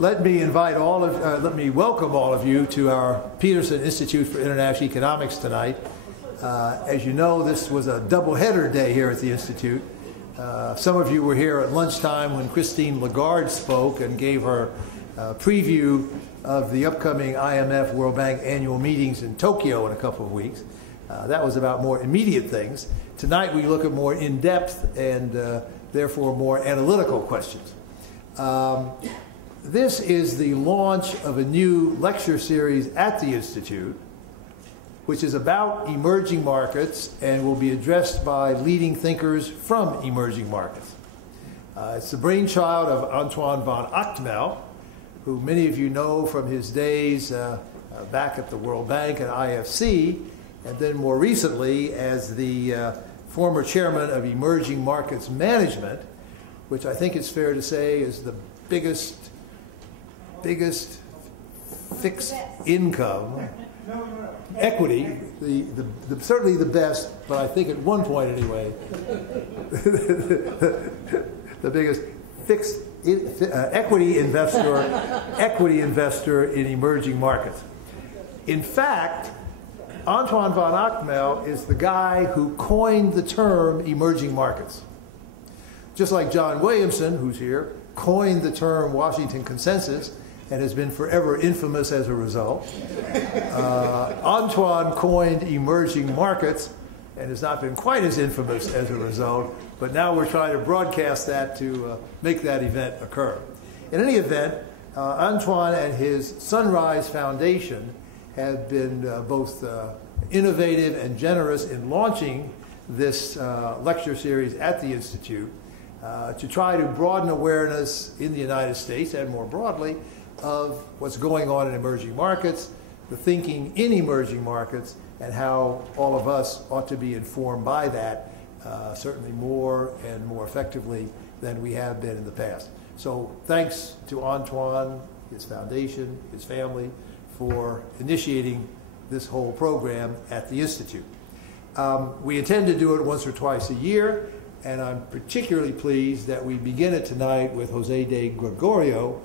Let me welcome all of you to our Peterson Institute for International Economics tonight. As you know, this was a double-header day here at the Institute. Some of you were here at lunchtime when Christine Lagarde spoke and gave her preview of the upcoming IMF World Bank annual meetings in Tokyo in a couple of weeks. That was about more immediate things. Tonight we look at more in-depth and therefore more analytical questions. This is the launch of a new lecture series at the Institute, which is about emerging markets and will be addressed by leading thinkers from emerging markets. It's the brainchild of Antoine von Ochtmel, who many of you know from his days back at the World Bank and IFC, and then more recently as the former chairman of Emerging Markets Management, which I think it's fair to say is the biggest fixed income equity, certainly the best, but I think at one point anyway, the biggest fixed equity investor in emerging markets. In fact, Antoine von Ochtmel is the guy who coined the term emerging markets. Just like John Williamson, who's here, coined the term Washington Consensus and has been forever infamous as a result. Antoine coined emerging markets and has not been quite as infamous as a result, but now we're trying to broadcast that to make that event occur. In any event, Antoine and his Sunrise Foundation have been both innovative and generous in launching this lecture series at the Institute to try to broaden awareness in the United States and more broadly of what's going on in emerging markets, the thinking in emerging markets, and how all of us ought to be informed by that, certainly more and more effectively than we have been in the past. So thanks to Antoine, his foundation, his family, for initiating this whole program at the Institute. We intend to do it once or twice a year, and I'm particularly pleased that we begin it tonight with Jose de Gregorio,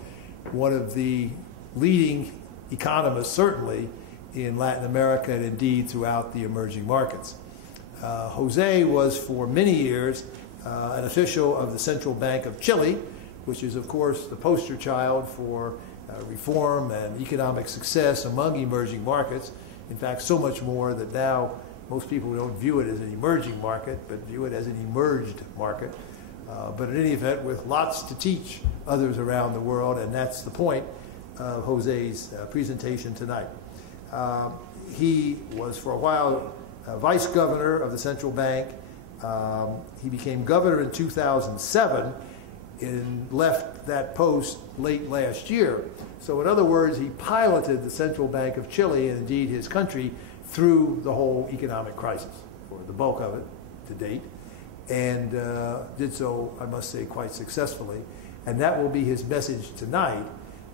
one of the leading economists, certainly, in Latin America and indeed throughout the emerging markets. Jose was for many years an official of the Central Bank of Chile, which is, of course, the poster child for reform and economic success among emerging markets. In fact, so much more that now most people don't view it as an emerging market, but view it as an emerged market. But in any event, with lots to teach others around the world, and that's the point of Jose's presentation tonight. He was for a while vice governor of the central bank. He became governor in 2007 and left that post late last year. So in other words, he piloted the Central Bank of Chile and indeed his country through the whole economic crisis, or the bulk of it to date, and did so, I must say, quite successfully. And that will be his message tonight,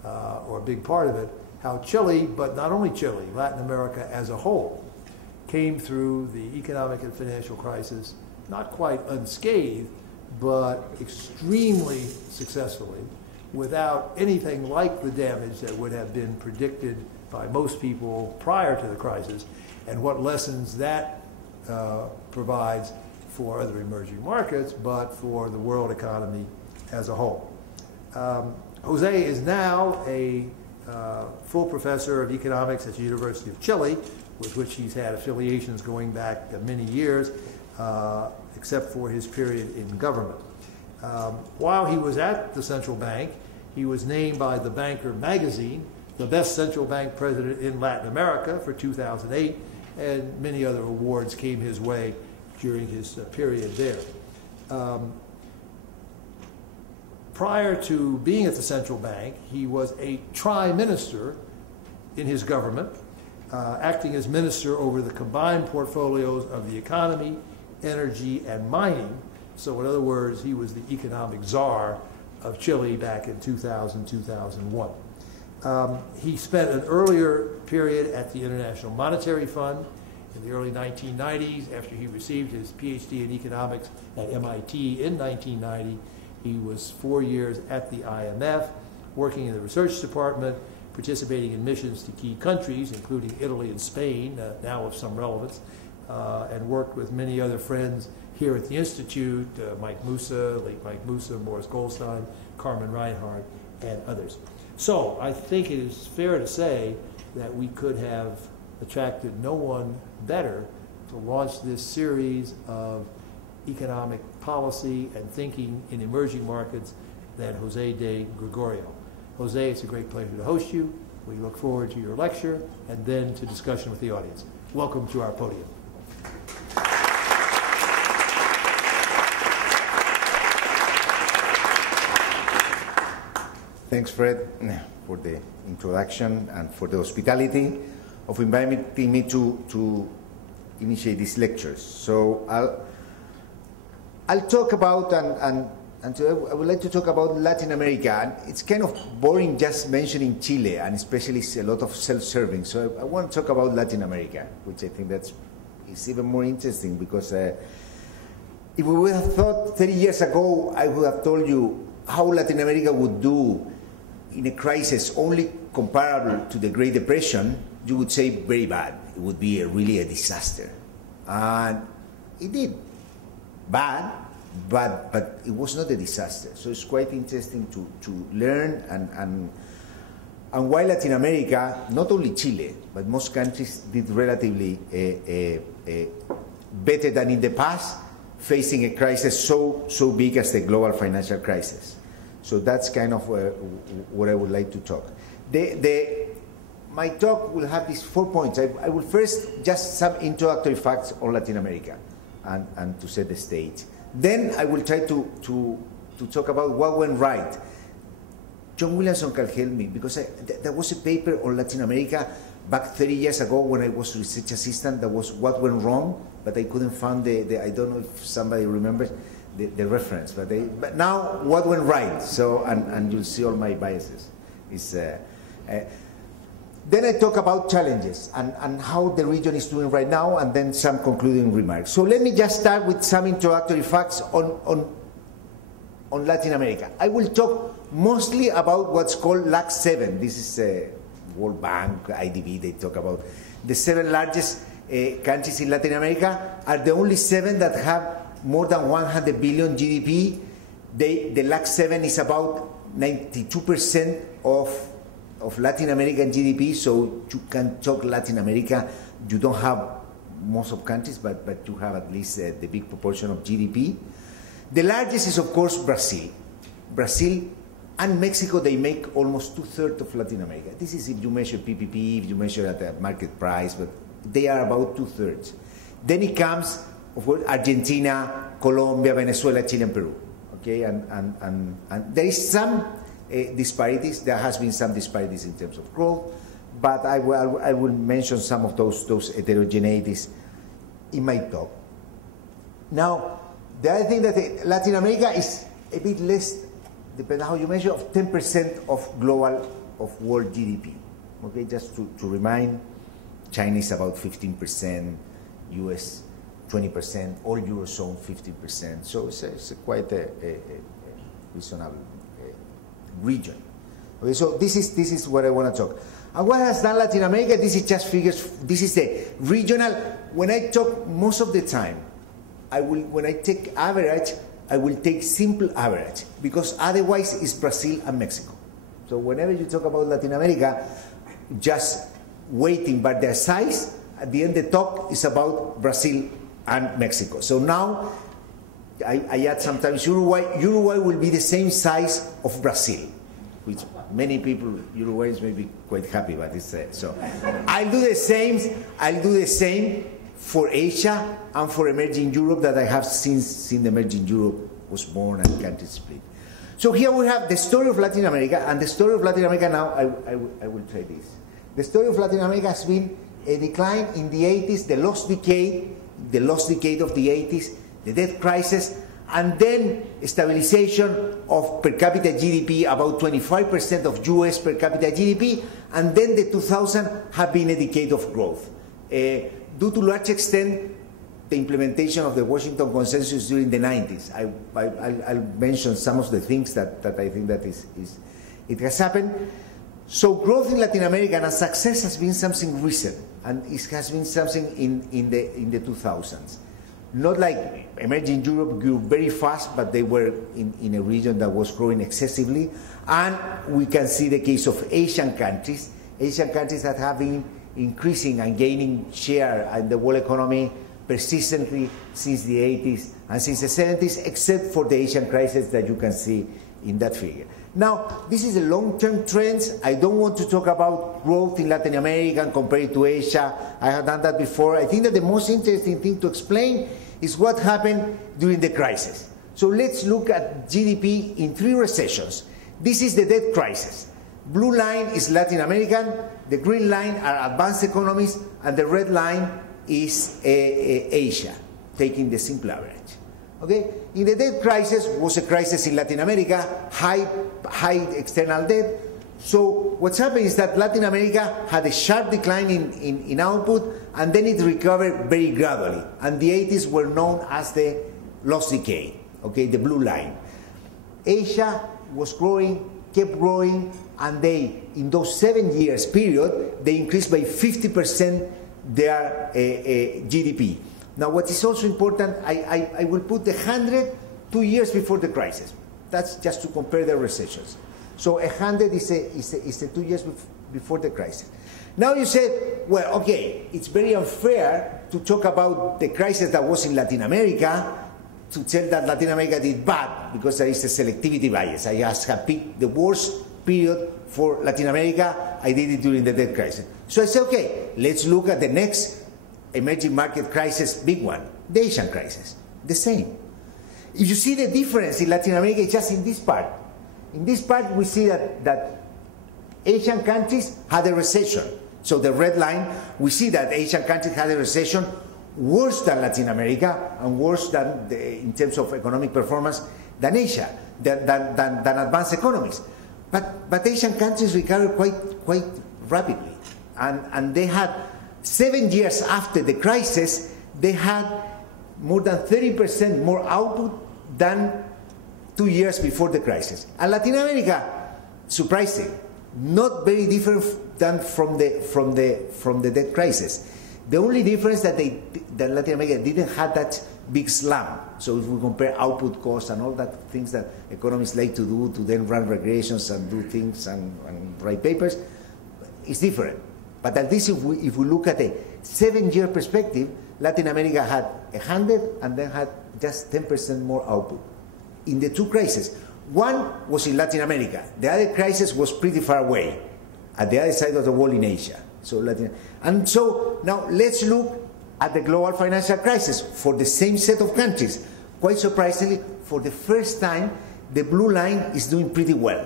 or a big part of it, how Chile, but not only Chile, Latin America as a whole, came through the economic and financial crisis, not quite unscathed, but extremely successfully, without anything like the damage that would have been predicted by most people prior to the crisis, and what lessons that provides for other emerging markets, but for the world economy as a whole. Jose is now a full professor of economics at the University of Chile, with which he's had affiliations going back many years, except for his period in government. While he was at the central bank, he was named by The Banker magazine the best central bank president in Latin America for 2008, and many other awards came his way during his period there. Prior to being at the central bank, he was a tri-minister in his government, acting as minister over the combined portfolios of the economy, energy, and mining. So in other words, he was the economic czar of Chile back in 2000, 2001. He spent an earlier period at the International Monetary Fund in the early 1990s. After he received his PhD in economics at MIT in 1990, he was 4 years at the IMF, working in the research department, participating in missions to key countries, including Italy and Spain, now of some relevance, and worked with many other friends here at the Institute, Mike Musa, late Mike Musa, Morris Goldstein, Carmen Reinhardt, and others. So I think it is fair to say that we could have attracted no one better to launch this series of economic policy and thinking in emerging markets than Jose de Gregorio. Jose, it's a great pleasure to host you. We look forward to your lecture and then to discussion with the audience. Welcome to our podium. Thanks, Fred, for the introduction and for the hospitality of inviting me to initiate these lectures. So I'll talk about, and today I would like to talk about Latin America. And it's kind of boring just mentioning Chile, and especially a lot of self-serving. So I want to talk about Latin America, which I think is even more interesting, because if we would have thought 30 years ago, I would have told you how Latin America would do in a crisis only comparable to the Great Depression, you would say very bad. It would be really a disaster. And it did. Bad, but it was not a disaster. So it's quite interesting to learn and why Latin America, not only Chile, but most countries did relatively better than in the past, facing a crisis so big as the global financial crisis. So that's kind of what I would like to talk. My talk will have these 4 points. I will first just some introductory facts on Latin America and to set the stage. Then I will try to talk about what went right. John Williamson can help me, because there was a paper on Latin America back 30 years ago when I was research assistant. That was what went wrong, but I couldn't find I don't know if somebody remembers the reference, but now what went right. So and you'll see all my biases. Then I talk about challenges and how the region is doing right now, and then some concluding remarks. So let me just start with some introductory facts on Latin America. I will talk mostly about what's called LAC 7. This is World Bank, IDB, they talk about the 7 largest countries in Latin America are the only 7 that have more than 100 billion GDP. The LAC 7 is about 92% of Latin American GDP, so you can talk Latin America. You don't have most of countries, but you have at least the big proportion of GDP. The largest is, of course, Brazil. Brazil and Mexico, they make almost 2/3 of Latin America. This is if you measure PPP, if you measure at the market price, but they are about 2/3. Then it comes, of course, Argentina, Colombia, Venezuela, Chile, and Peru. Okay, and there is some disparities. There has been some disparities in terms of growth, but I will mention some of those heterogeneities in my talk. Now, the other thing that Latin America is a bit less, depending on how you measure, of 10% of world GDP. Okay, just to remind, China is about 15%, US 20%, all Eurozone 15%. So it's quite a reasonable region. Okay, so this is what I want to talk. And what has done Latin America? This is just figures. This is the regional. When I talk most of the time, when I take average, I will take simple average, because otherwise it's Brazil and Mexico. So whenever you talk about Latin America, just weighting by their size, at the end the talk is about Brazil and Mexico. So now I add sometimes Uruguay. Uruguay will be the same size of Brazil, which many people, Uruguayans, may be quite happy about this. So I'll do the same for Asia and for emerging Europe, that I have since emerging Europe was born and countries split. So here we have the story of Latin America, and the story of Latin America now, I will try this. The story of Latin America has been a decline in the 80s, the lost decade of the 80s, the debt crisis, and then stabilization of per capita GDP, about 25% of US per capita GDP, and then the 2000s have been a decade of growth. Due to large extent, the implementation of the Washington Consensus during the 90s. I'll mention some of the things that I think that is It has happened. So growth in Latin America and success has been something recent, and it has been something in the 2000s. Not like emerging Europe grew very fast, but they were in a region that was growing excessively. And we can see the case of Asian countries that have been increasing and gaining share in the world economy persistently since the 80s and since the 70s, except for the Asian crisis that you can see in that figure. Now, this is a long-term trend. I don't want to talk about growth in Latin America and compare it to Asia. I have done that before. I think that the most interesting thing to explain is what happened during the crisis. So let's look at GDP in 3 recessions. This is the debt crisis. Blue line is Latin American, the green line are advanced economies, and the red line is Asia, taking the simple average. Okay? In the debt crisis was a crisis in Latin America, high external debt. So what's happened is that Latin America had a sharp decline in output, and then it recovered very gradually. And the 80s were known as the lost decade, okay, the blue line. Asia was growing, kept growing, and they, in those 7 years period, they increased by 50% their GDP. Now, what is also important, I will put the 100 2 years before the crisis. That's just to compare the recessions. So 100 is 2 years before the crisis. Now you said, well, okay, it's very unfair to talk about the crisis that was in Latin America, to tell that Latin America did bad, because there is a selectivity bias. I just have picked the worst period for Latin America. I did it during the debt crisis. So I said, okay, let's look at the next emerging market crisis, big one, the Asian crisis. The same. If you see the difference in Latin America, it's just in this part. In this part, we see that Asian countries had a recession. So the red line, we see that Asian countries had a recession worse than Latin America and worse than, in terms of economic performance, than Asia, than advanced economies. But Asian countries recovered quite rapidly. And they had, 7 years after the crisis, they had more than 30% more output than 2 years before the crisis. And Latin America, surprising, not very different than from the debt crisis. The only difference that Latin America didn't have that big slump. So if we compare output costs and all that things that economists like to do, to then run regressions and do things and write papers, it's different. But at least if we look at a 7-year perspective, Latin America had 100 and then had just 10% more output in the 2 crises. One was in Latin America. The other crisis was pretty far away, at the other side of the world in Asia. So now let's look at the global financial crisis for the same set of countries. Quite surprisingly, for the first time, the blue line is doing pretty well.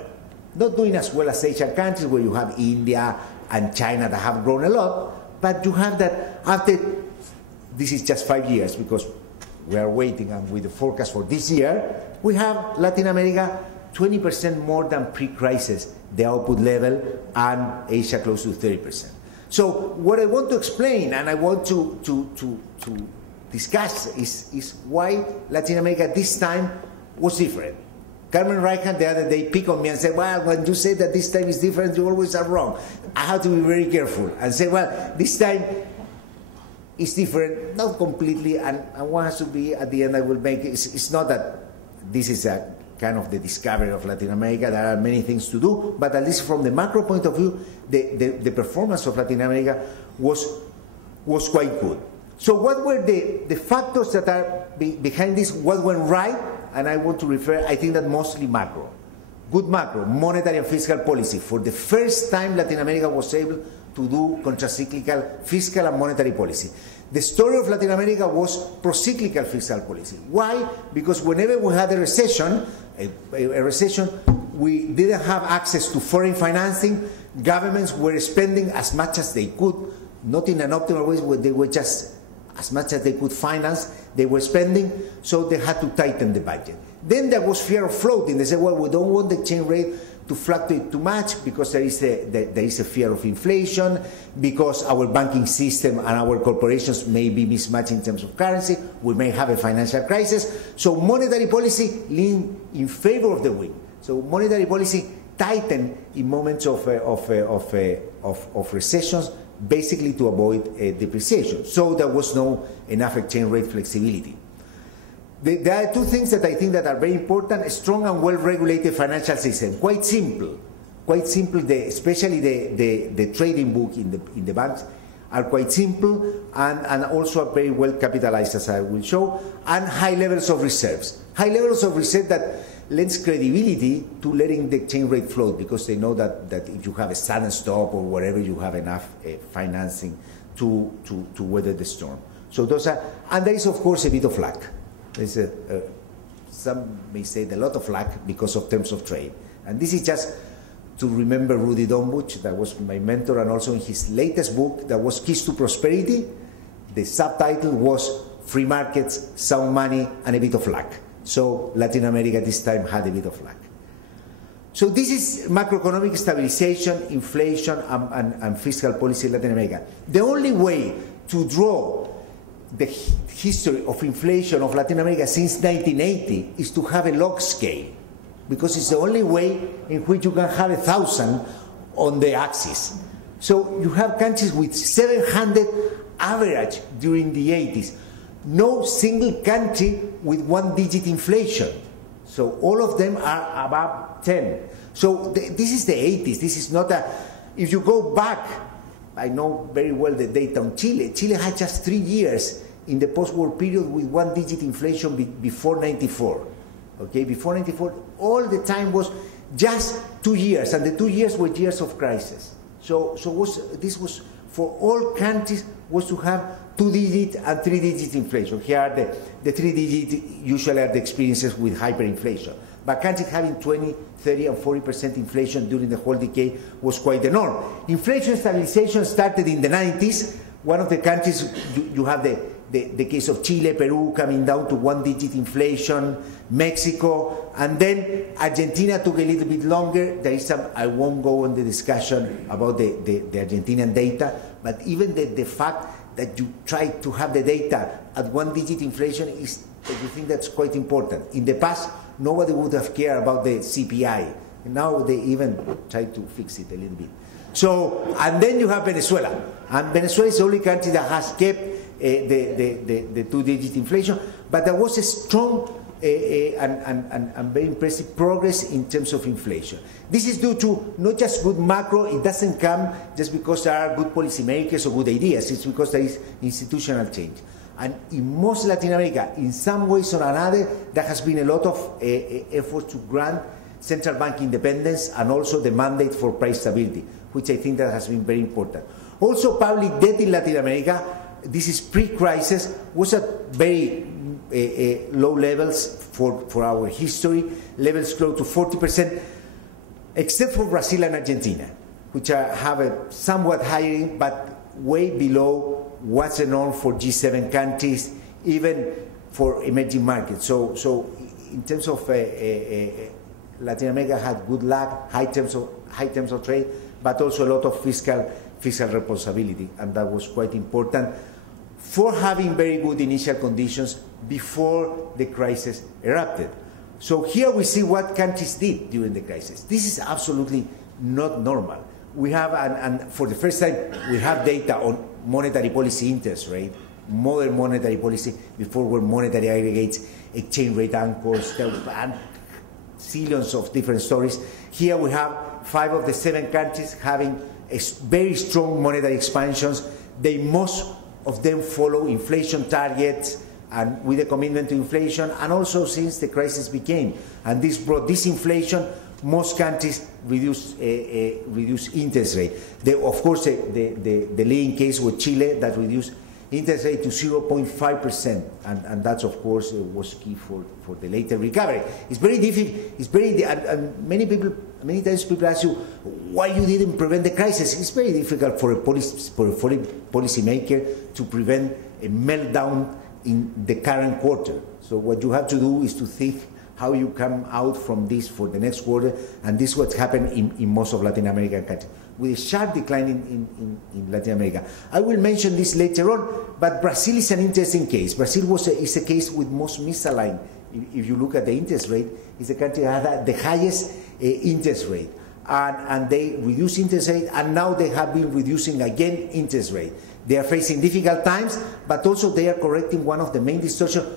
Not doing as well as Asian countries, where you have India and China that have grown a lot, but you have that after, this is just 5 years because we are waiting, and with the forecast for this year, we have Latin America 20% more than pre-crisis, the output level, and Asia close to 30%. So what I want to explain and I want to discuss is why Latin America this time was different. Carmen Reichert the other day picked on me and said, well, when you say that this time is different, you always are wrong. I have to be very careful and say, well, this time is different, not completely, and one has to be, at the end I will make, it's not that this is a kind of the discovery of Latin America. There are many things to do, but at least from the macro point of view, the performance of Latin America was quite good. So what were the factors that are behind this? What went right? And I want to refer, I think that mostly macro. Good macro, monetary and fiscal policy. For the first time, Latin America was able to do contracyclical fiscal and monetary policy. The story of Latin America was procyclical fiscal policy. Why? Because whenever we had a recession, we didn't have access to foreign financing. Governments were spending as much as they could, not in an optimal way, where they were just as much as they could finance, they were spending, so they had to tighten the budget. Then there was fear of floating. They said, well, we don't want the exchange rate to fluctuate too much because there is a fear of inflation, because our banking system and our corporations may be mismatched in terms of currency, we may have a financial crisis. So monetary policy leaned in favor of the weak. So monetary policy tighten in moments of recessions, basically to avoid depreciation. So there was no enough exchange rate flexibility. There are two things that I think that are very important: a strong and well-regulated financial system. Quite simple, especially the trading book in the banks are quite simple, and also are very well capitalized, as I will show, and high levels of reserves. High levels of reserve that lends credibility to letting the exchange rate float, because they know that if you have a sudden stop or whatever, you have enough financing to weather the storm. So those are, and there is of course a bit of luck. There's some may say a lot of luck because of terms of trade. And this is just to remember Rudy Dombuch, that was my mentor, and also in his latest book, that was Keys to Prosperity, the subtitle was Free Markets, Sound Money, and a Bit of Luck. So Latin America this time had a bit of luck. So this is macroeconomic stabilization, inflation, and fiscal policy in Latin America. The only way to draw the history of inflation of Latin America since 1980 is to have a log scale, because it's the only way in which you can have 1,000 on the axis. So you have countries with 700 average during the 80s. No single country with one-digit inflation. So all of them are above 10. So this is the 80s. This is not a, if you go back, I know very well the data on Chile. Chile had just 3 years in the post-war period with one-digit inflation before 94. Okay, before 94, all the time was just 2 years, and the 2 years were years of crisis. So this was for all countries was to have 2-digit and 3-digit inflation. Here are the 3-digit usually are the experiences with hyperinflation. But countries having 20, 30, and 40% inflation during the whole decade was quite the norm. Inflation stabilization started in the 90s. One of the countries, you have the case of Chile, Peru coming down to one-digit inflation, Mexico, and then Argentina took a little bit longer. There is some, I won't go on the discussion about the Argentinian data, but even the fact that you try to have the data at one-digit inflation is, I think that's quite important. In the past, nobody would have cared about the CPI. Now they even try to fix it a little bit. So, and then you have Venezuela. And Venezuela is the only country that has kept the 2-digit inflation, but there was a strong and very impressive progress in terms of inflation. This is due to not just good macro, it doesn't come just because there are good policymakers or good ideas, it's because there is institutional change. And in most Latin America, in some ways or another, there has been a lot of effort to grant central bank independence and also the mandate for price stability, which I think that has been very important. Also, public debt in Latin America, this is pre-crisis, was at very low levels for our history, levels close to 40%, except for Brazil and Argentina, which have a somewhat higher, but way below what's the norm for G7 countries, even for emerging markets. So in terms of Latin America had good luck, high terms of trade, but also a lot of fiscal responsibility, and that was quite important for having very good initial conditions before the crisis erupted. So here we see what countries did during the crisis. This is absolutely not normal. We have, and for the first time, we have data on monetary policy interest rate, modern monetary policy, before were monetary aggregates, exchange rate anchors, and zillions of different stories. Here we have 5 of the 7 countries having very strong monetary expansions. Most of them follow inflation targets and with a commitment to inflation, and also since the crisis began. And this brought disinflation. Most countries reduce interest rate. Of course, the leading case was Chile, that reduced interest rate to 0.5%, and that, of course, was key for the later recovery. It's very difficult. And many times people ask you why you didn't prevent the crisis. It's very difficult for a policymaker to prevent a meltdown in the current quarter. So what you have to do is to think how you come out from this for the next quarter, and this is what's happened in most of Latin American countries, with a sharp decline in Latin America. I will mention this later on, but Brazil is an interesting case. Brazil is a case with most misaligned. If you look at the interest rate, it's a country that had the highest interest rate. and they reduce interest rate, and now they have been reducing again interest rate. They are facing difficult times, but also they are correcting one of the main distortions,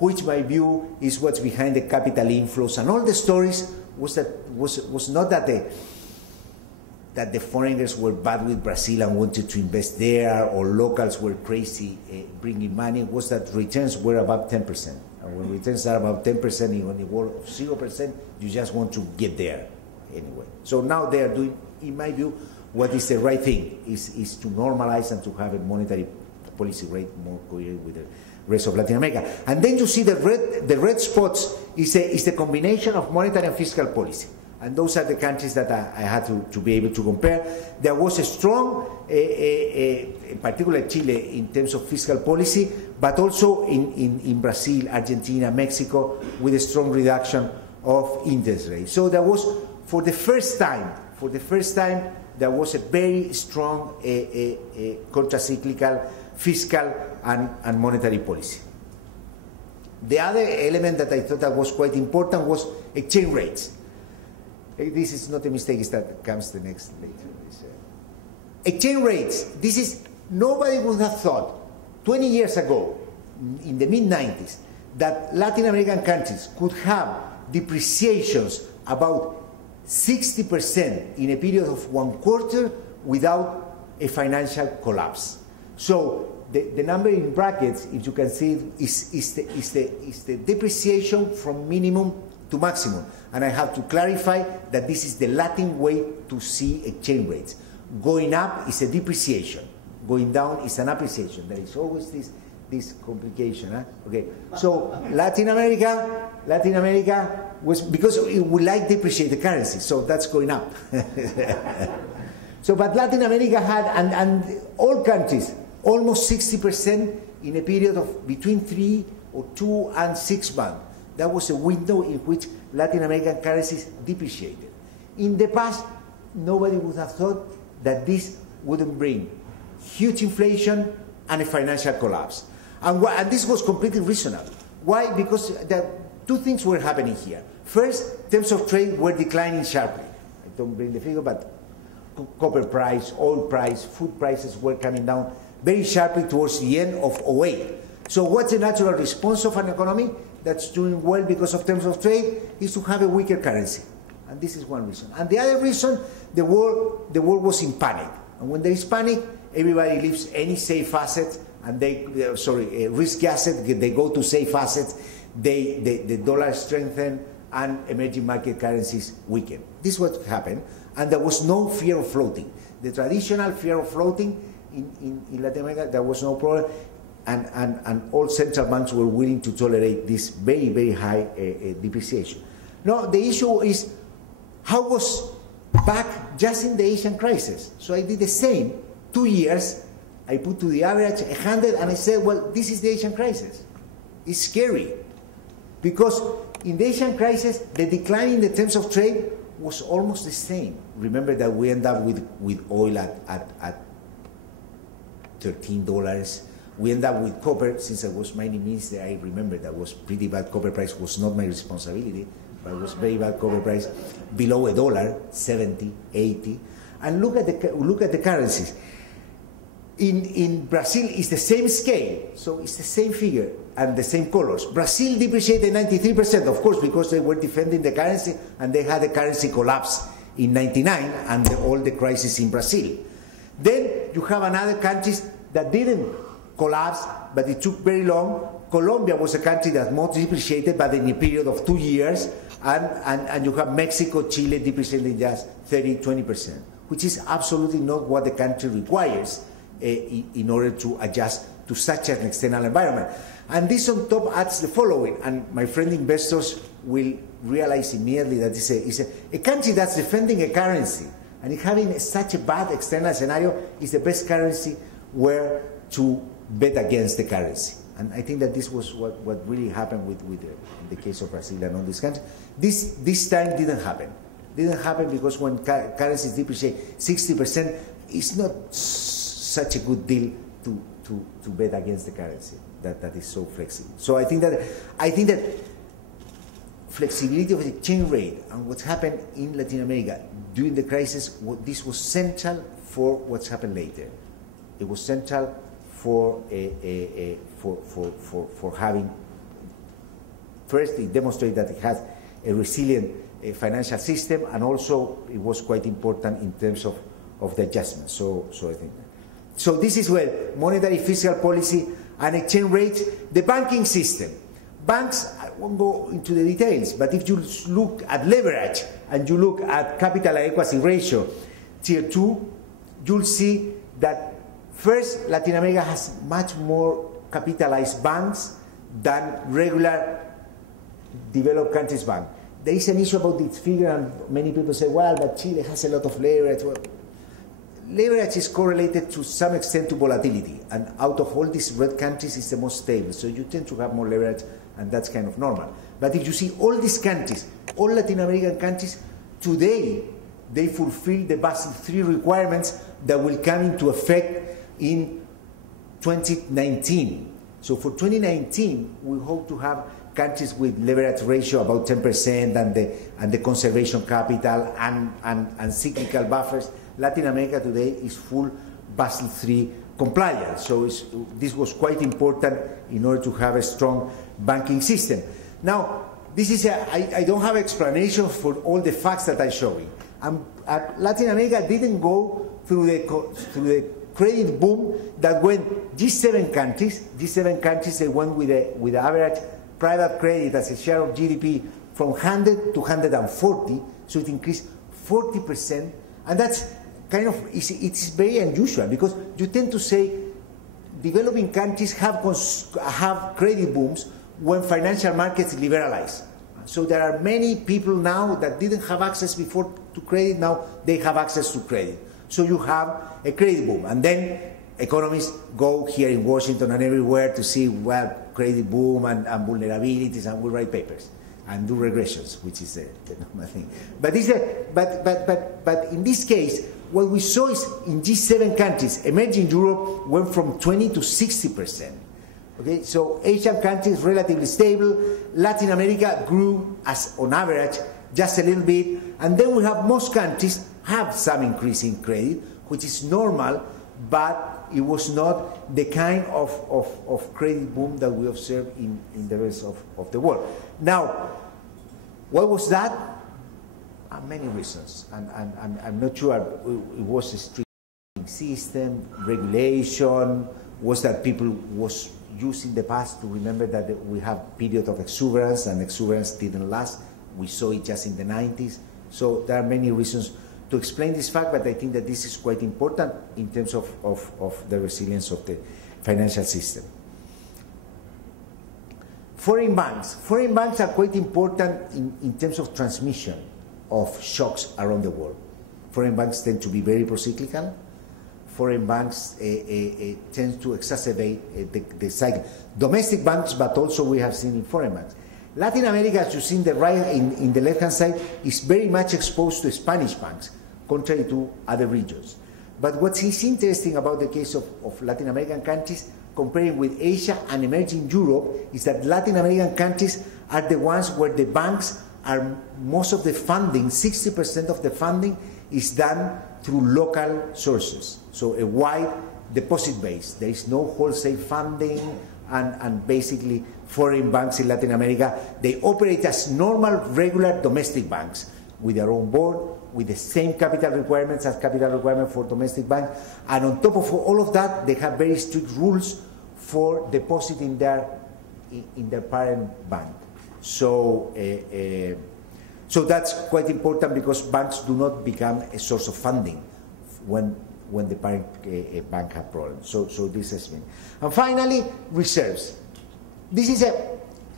which my view is what's behind the capital inflows. And all the stories was not that the foreigners were bad with Brazil and wanted to invest there, or locals were crazy bringing money. It was that returns were above 10%. And when returns are above 10% in the world of 0%, you just want to get there anyway. So now they are doing, in my view, what is the right thing, is to normalize and to have a monetary policy rate more coherent with the rest of Latin America. And then you see the red spots is the combination of monetary and fiscal policy. And those are the countries that I had to be able to compare. There was a strong, particularly Chile, in terms of fiscal policy, but also in Brazil, Argentina, Mexico, with a strong reduction of interest rates. So there was, for the first time, there was a very strong contracyclical fiscal and monetary policy. The other element that I thought that was quite important was exchange rates. This is not a mistake, it's that comes the next later. Exchange rates, this is, nobody would have thought 20 years ago, in the mid-90s, that Latin American countries could have depreciations about 60% in a period of 1 quarter without a financial collapse. So the number in brackets, if you can see, is the depreciation from minimum to maximum. And I have to clarify that this is the Latin way to see exchange rates. Going up is a depreciation. Going down is an appreciation. There is always this complication. Huh? Okay. So Latin America was, because we like depreciate the currency, so that's going up. So, but Latin America had, and all countries, almost 60% in a period of between 3 or 2 and 6 months. That was a window in which Latin American currencies depreciated. In the past, nobody would have thought that this wouldn't bring huge inflation and a financial collapse. And this was completely reasonable. Why? Because two things were happening here. First, terms of trade were declining sharply. I don't bring the figure, but copper price, oil price, food prices were coming down very sharply towards the end of 2008. So what's the natural response of an economy that's doing well because of terms of trade? Is to have a weaker currency. And this is one reason. And the other reason, the world was in panic. And when there is panic, everybody leaves any safe asset, and risky asset, they go to safe assets, the dollar strengthened, and emerging market currencies weaken. This is what happened, and there was no fear of floating. The traditional fear of floating in Latin America, there was no problem. And all central banks were willing to tolerate this very, very high depreciation. Now, the issue is, how was back just in the Asian crisis? So I did the same. 2 years, I put to the average 100, and I said, well, this is the Asian crisis. It's scary. Because in the Asian crisis, the decline in the terms of trade was almost the same. Remember that we end up with oil at $13. We end up with copper. Since I was mining minister, I remember that was pretty bad. Copper price was not my responsibility, but it was very bad copper price, below $1, 70, 80. And look at the currencies. In Brazil, it's the same scale, so it's the same figure and the same colors. Brazil depreciated 93%, of course, because they were defending the currency, and they had a currency collapse in '99 and all the crisis in Brazil. Then you have another countries that didn't collapse, but it took very long. Colombia was a country that more depreciated, but in a period of 2 years, and you have Mexico, Chile depreciating just 30, 20%, which is absolutely not what the country requires in order to adjust to such an external environment. And this on top adds the following, and my friend investors will realize immediately that it's a country that's defending a currency, and having such a bad external scenario is the best currency where to bet against the currency. And I think that this was what really happened with the case of Brazil and all these countries. This time didn't happen. Didn't happen because when currencies depreciate 60%, it's not such a good deal to bet against the currency that is so flexible. So I think that flexibility of the exchange rate and what's happened in Latin America during the crisis, this was central for what's happened later. It was central for having, first, it demonstrated that it has a resilient financial system, and also it was quite important in terms of the adjustment. So I think. So this is where monetary fiscal policy and exchange rates, the banking system. Banks, I won't go into the details, but if you look at leverage and you look at capital adequacy ratio, tier 2, you'll see that first, Latin America has much more capitalized banks than regular developed countries' bank. There is an issue about this figure, and many people say, well, but Chile has a lot of leverage. Well, leverage is correlated to some extent to volatility, and out of all these red countries, it's the most stable. So you tend to have more leverage, and that's kind of normal. But if you see all these countries, all Latin American countries, today, they fulfill the Basel III requirements that will come into effect in 2019. So for 2019, we hope to have countries with leverage ratio about 10% and the conservation capital and cyclical buffers. Latin America today is full Basel III compliant. So this was quite important in order to have a strong banking system. Now, this is I don't have explanation for all the facts that I'm showing. Latin America didn't go through the credit boom that went G7 countries, they went with the average private credit as a share of GDP from 100 to 140, so it increased 40%, and that's kind of, it's very unusual, because you tend to say developing countries have credit booms when financial markets liberalize. So there are many people now that didn't have access before to credit, now they have access to credit. So you have a credit boom, and then economists go here in Washington and everywhere to see, well, credit boom and vulnerabilities, and we write papers and do regressions, which is the normal thing. But in this case, what we saw is in G7 countries, emerging Europe went from 20 to 60%. Okay, so Asian countries relatively stable, Latin America grew as on average just a little bit, and then we have most countries have some increase in credit, which is normal, but it was not the kind of credit boom that we observed in the rest of the world. Now, what was that? Many reasons, and I'm not sure it was a strict system, regulation, was that people was used in the past to remember that we have period of exuberance, and exuberance didn't last. We saw it just in the 90s. So there are many reasons to explain this fact, but I think that this is quite important in terms of the resilience of the financial system. Foreign banks are quite important in terms of transmission of shocks around the world. Foreign banks tend to be very procyclical. Foreign banks tend to exacerbate the cycle. Domestic banks, but also we have seen in foreign banks. Latin America, as you see in the left-hand side, is very much exposed to Spanish banks, contrary to other regions. But what is interesting about the case of Latin American countries, comparing with Asia and emerging Europe, is that Latin American countries are the ones where the banks are most of the funding, 60% of the funding is done through local sources. So a wide deposit base. There is no wholesale funding, and basically foreign banks in Latin America, they operate as normal, regular domestic banks with their own board, with the same capital requirements as capital requirement for domestic banks. And on top of all of that, they have very strict rules for depositing in their parent bank. So, so that's quite important, because banks do not become a source of funding when the parent bank have problems. So this has been. And finally, reserves. This is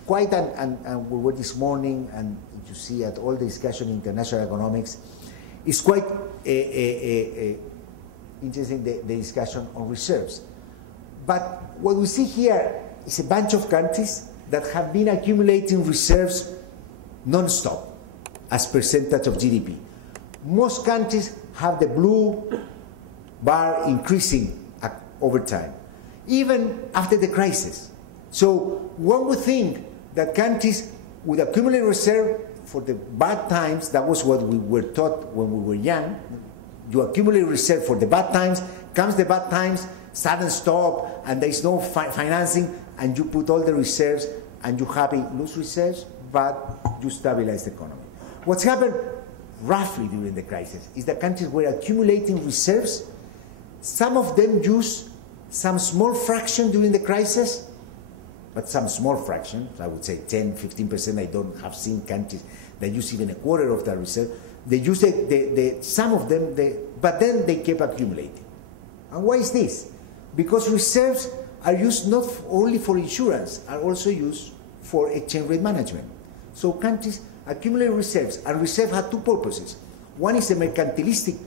quite and we were this morning, and you see at all the discussion in international economics, it's quite interesting, the discussion on reserves. But what we see here is a bunch of countries that have been accumulating reserves non-stop as percentage of GDP. Most countries have the blue bar increasing over time, even after the crisis. So one would think that countries with accumulated reserve for the bad times. That was what we were taught when we were young. You accumulate reserve for the bad times, comes the bad times, sudden stop, and there is no financing, and you put all the reserves, and you happy lose reserves, but you stabilize the economy. What's happened roughly during the crisis is that countries were accumulating reserves. Some of them use some small fraction during the crisis, but some small fraction, I would say 10, 15%, I don't have seen countries that use even a quarter of that reserve. They use some of them, but then they keep accumulating. And why is this? Because reserves are used not only for insurance, are also used for exchange rate management. So countries accumulate reserves, and reserve have two purposes. One is a mercantilistic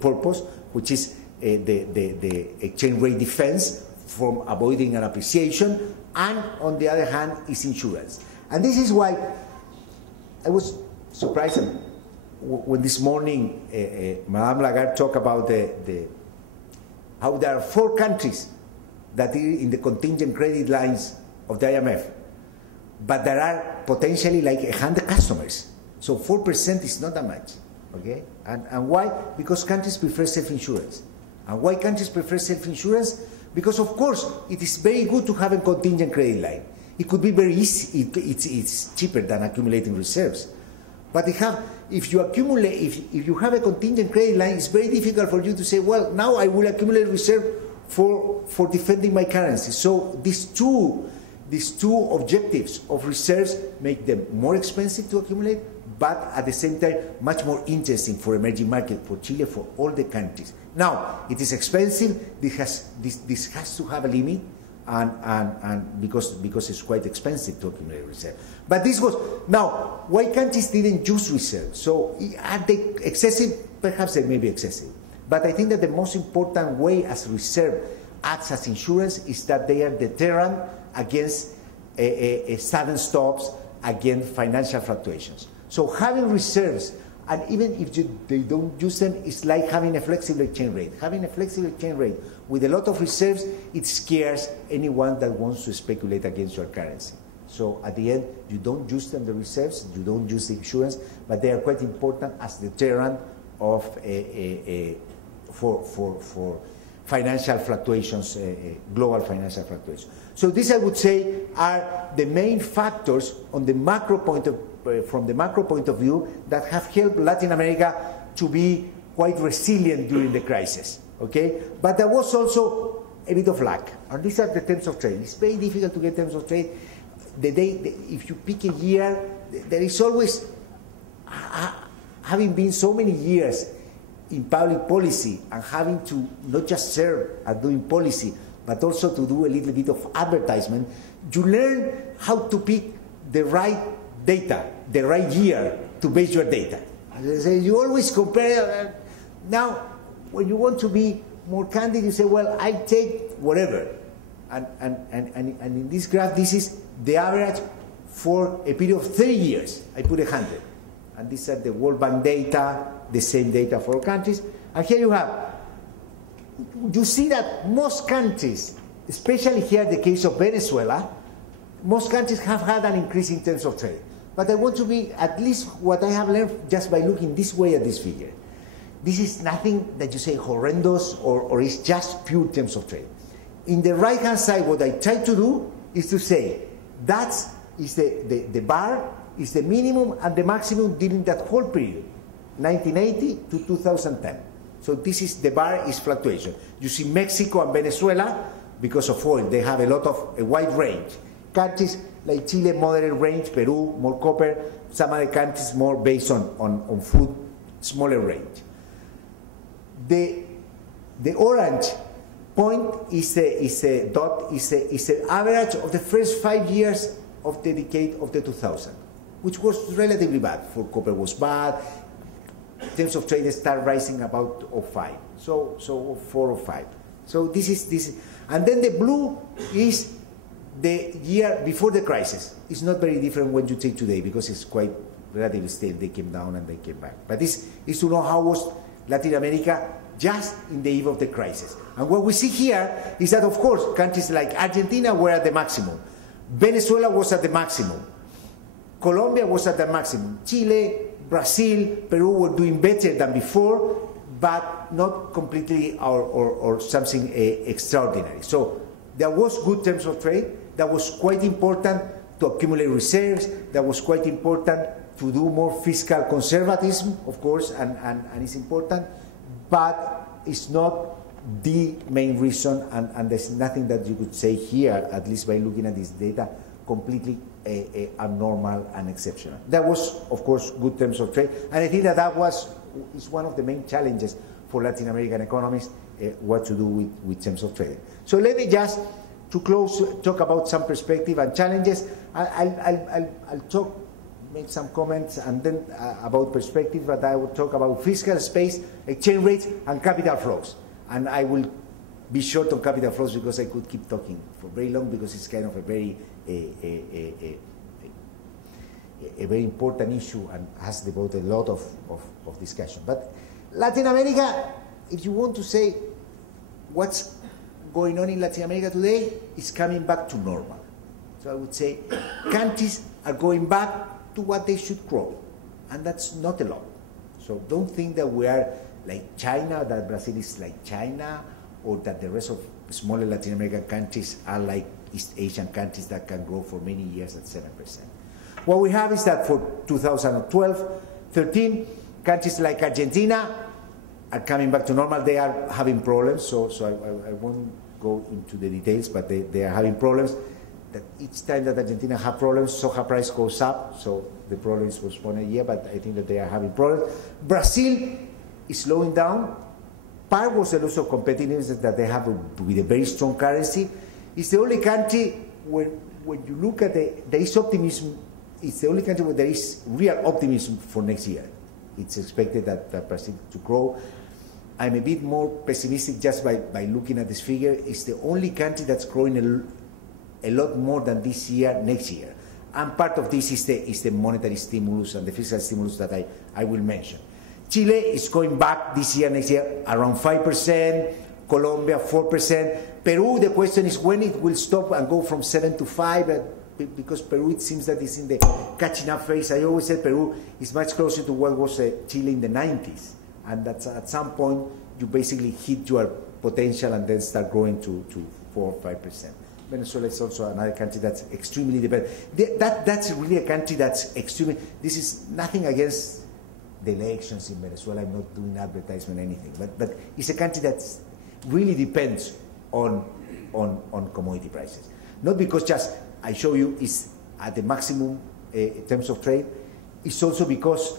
purpose, which is the exchange rate defense from avoiding an appreciation, and on the other hand is insurance. And this is why I was surprised when this morning Madame Lagarde talked about how there are 4 countries that are in the contingent credit lines of the IMF, but there are potentially like 100 customers. So 4% is not that much, okay? And why? Because countries prefer self-insurance. And why countries prefer self-insurance? Because of course it is very good to have a contingent credit line. It could be very easy, it's cheaper than accumulating reserves. But if you have a contingent credit line, it's very difficult for you to say, well, now I will accumulate reserve for defending my currency. So these two objectives of reserves make them more expensive to accumulate, but at the same time much more interesting for emerging markets, for Chile, for all the countries. Now, it is expensive. This has to have a limit, and because it's quite expensive to accumulate reserve. But this was now why countries didn't use reserve. So are they excessive? Perhaps they may be excessive. But I think that the most important way as reserve acts as insurance is that they are deterrent against sudden stops, against financial fluctuations. So having reserves, and even if they don't use them, it's like having a flexible exchange rate. Having a flexible exchange rate with a lot of reserves, it scares anyone that wants to speculate against your currency. So at the end, you don't use them, the reserves, you don't use the insurance, but they are quite important as deterrent of for financial fluctuations, global financial fluctuations. So these, I would say, are the main factors on the macro point of, from the macro point of view that have helped Latin America to be quite resilient during the crisis. Okay, but there was also a bit of luck, and these are the terms of trade. It's very difficult to get terms of trade. If you pick a year, there is always, having been so many years in public policy and having to not just serve at doing policy, but also to do a little bit of advertisement, you learn how to pick the right data, the right year to base your data. You always compare. Now, when you want to be more candid, you say, well, I take whatever. And in this graph, this is the average for a period of 30 years. I put 100. And these are the World Bank data, the same data for all countries. And here you see that most countries, especially here in the case of Venezuela, most countries have had an increase in terms of trade. But I want to be, at least what I have learned just by looking this way at this figure. This is nothing that you say horrendous or it's just pure terms of trade. In the right-hand side, what I try to do is to say that is the bar is the minimum and the maximum during that whole period, 1980 to 2010. So this is the bar is fluctuation. You see Mexico and Venezuela, because of oil, they have a wide range. Countries like Chile, moderate range, Peru, more copper, some other countries more based on food, smaller range. The orange point is a dot, is an average of the first 5 years of the decade of the 2000, which was relatively bad. For copper was bad. In terms of trade, start rising about 05, so 4 or 5. So this is, and then the blue is the year before the crisis. It's not very different when you take today because it's quite relatively stable. They came down and they came back. But this is to know how was Latin America just in the eve of the crisis. And what we see here is that, of course, countries like Argentina were at the maximum. Venezuela was at the maximum. Colombia was at the maximum. Chile, Brazil, Peru were doing better than before, but not completely or something extraordinary. So there was good terms of trade. That was quite important to accumulate reserves. That was quite important to do more fiscal conservatism, of course, and it's important, but it's not the main reason, and there's nothing that you could say here, at least by looking at this data, completely abnormal and exceptional. That was, of course, good terms of trade, and I think that is one of the main challenges for Latin American economies, what to do with terms of trade. So let me just, to close, talk about some perspective and challenges. I'll make some comments and then about perspective, but I will talk about fiscal space, exchange rates, and capital flows. And I will be short on capital flows because I could keep talking for very long, because it's kind of a very very important issue and has devoted a lot of discussion. But Latin America, if you want to say what's going on in Latin America today, is coming back to normal. So I would say countries are going back to what they should grow, and that's not a lot. So don't think that we are like China, that Brazil is like China, or that the rest of smaller Latin American countries are like East Asian countries that can grow for many years at 7%. What we have is that for 2012-13, countries like Argentina are coming back to normal. They are having problems, so I won't go into the details, but they are having problems. That each time that Argentina have problems, soja price goes up, so the problem is postponed a year, but I think that they are having problems. Brazil is slowing down. Part was the loss of competitiveness that they have with a very strong currency. It's the only country where, when you look at there is optimism. It's the only country where there is real optimism for next year. It's expected that Brazil to grow. I'm a bit more pessimistic just by looking at this figure. It's the only country that's growing a lot more than this year, next year. And part of this is the monetary stimulus and the fiscal stimulus that I will mention. Chile is going back this year, next year, around 5%, Colombia 4%. Peru, the question is when it will stop and go from 7 to 5, because Peru, it seems that it's in the catching up phase. I always said Peru is much closer to what was Chile in the 90s. And that's at some point, you basically hit your potential and then start growing to 4 or 5%. Venezuela is also another country that's extremely dependent. That's really a country that's extremely, this is nothing against the elections in Venezuela. I'm not doing advertisement or anything, but it's a country that really depends on commodity prices. Not because just, I show you, it's at the maximum in terms of trade. It's also because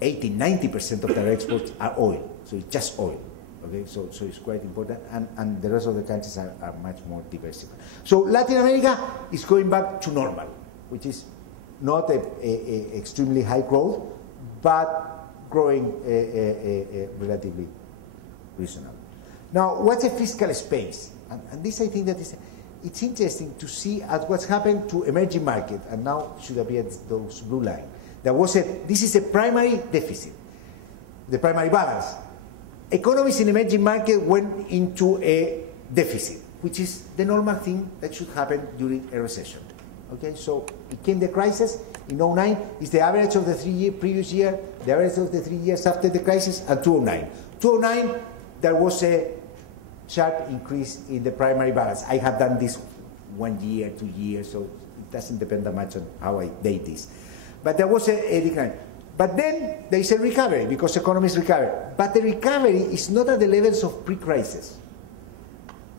80-90% of their exports are oil, so it's just oil. Okay, so it's quite important, and the rest of the countries are much more diversified. So Latin America is going back to normal, which is not a extremely high growth, but growing relatively reasonable. Now, what's a fiscal space? And this, I think that it's interesting to see at what's happened to emerging market, and now should appear those blue lines. This is a primary deficit, the primary balance. Economies in emerging market went into a deficit, which is the normal thing that should happen during a recession. Okay, so it came the crisis in 2009. It's the average of the previous year, the average of the 3 years after the crisis, and 2009. 2009, there was a sharp increase in the primary balance. I have done this 1 year, 2 years, so it doesn't depend that much on how I date this. But there was a decline. But then there is a recovery because economies recover. But the recovery is not at the levels of pre-crisis.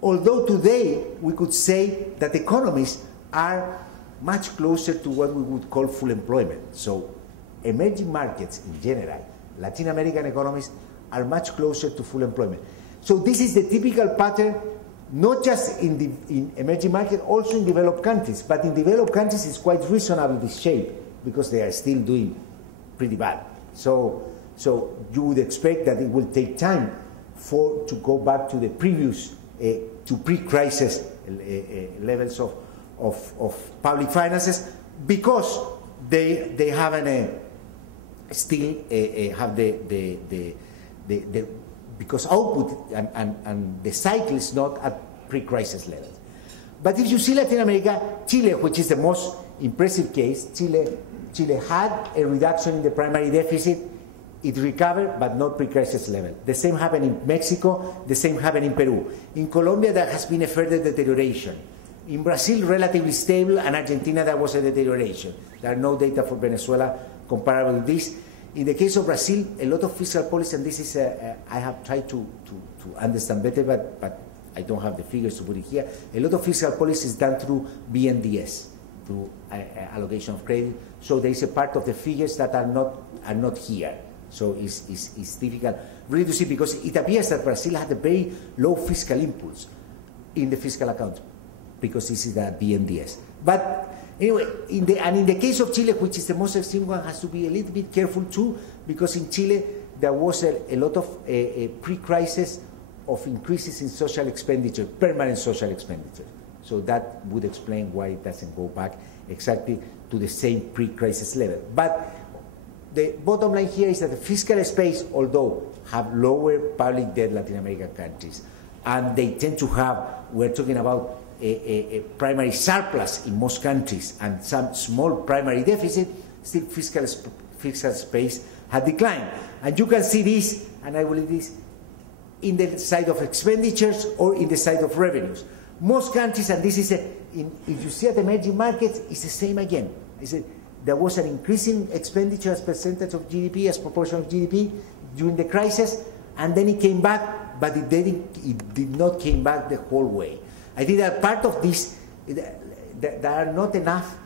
Although today we could say that economies are much closer to what we would call full employment. So emerging markets in general, Latin American economies are much closer to full employment. So this is the typical pattern, not just in emerging markets, also in developed countries. But in developed countries it's quite reasonable, this shape, because they are still doing pretty bad. So you would expect that it will take time to go back to the previous, to pre-crisis levels of public finances, because they haven't still have because output and the cycle is not at pre-crisis levels. But if you see Latin America, Chile, which is the most impressive case, Chile had a reduction in the primary deficit. It recovered, but not pre-crisis level. The same happened in Mexico, the same happened in Peru. In Colombia, there has been a further deterioration. In Brazil, relatively stable, and Argentina, there was a deterioration. There are no data for Venezuela comparable with this. In the case of Brazil, a lot of fiscal policy, and this is, I have tried to understand better, but I don't have the figures to put it here. A lot of fiscal policy is done through BNDES, through allocation of credit. So there is a part of the figures that are not here. So it's difficult really to see, because it appears that Brazil had a very low fiscal impulse in the fiscal account, because this is the BNDES. But anyway, in the case of Chile, which is the most extreme one, has to be a little bit careful too, because in Chile there was a lot of pre-crisis of increases in social expenditure, permanent social expenditure. So that would explain why it doesn't go back exactly to the same pre-crisis level. But the bottom line here is that the fiscal space, although have lower public debt Latin American countries, and they tend to have, we're talking about a primary surplus in most countries and some small primary deficit, still fiscal space had declined. And you can see this, and I will leave this, in the side of expenditures or in the side of revenues. Most countries, and this is, if you see at emerging markets, it's the same again. There was an increasing expenditure as percentage of GDP, as proportion of GDP during the crisis, and then it came back, but it did not came back the whole way. I think that part of this, there are not enough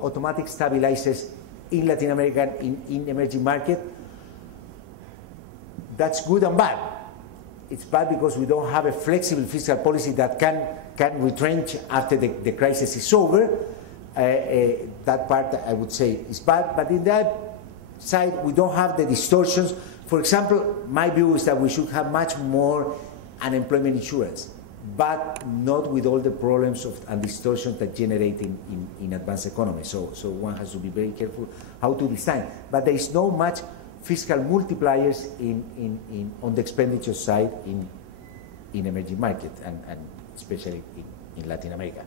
automatic stabilizers in Latin America, in emerging market. That's good and bad. It's bad because we don't have a flexible fiscal policy that can retrench after the crisis is over. That part, I would say, is bad. But in that side, we don't have the distortions. For example, my view is that we should have much more unemployment insurance, but not with all the problems and distortions that generate in advanced economies. So one has to be very careful how to design. But there is no much fiscal multipliers on the expenditure side in emerging markets, and especially in Latin America.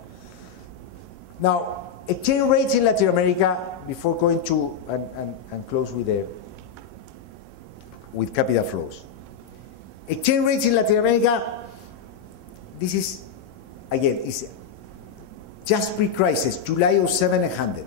Now, exchange rates in Latin America, before going to and close with capital flows. Exchange rates in Latin America, this is, again, is just pre-crisis, July 07 and 100.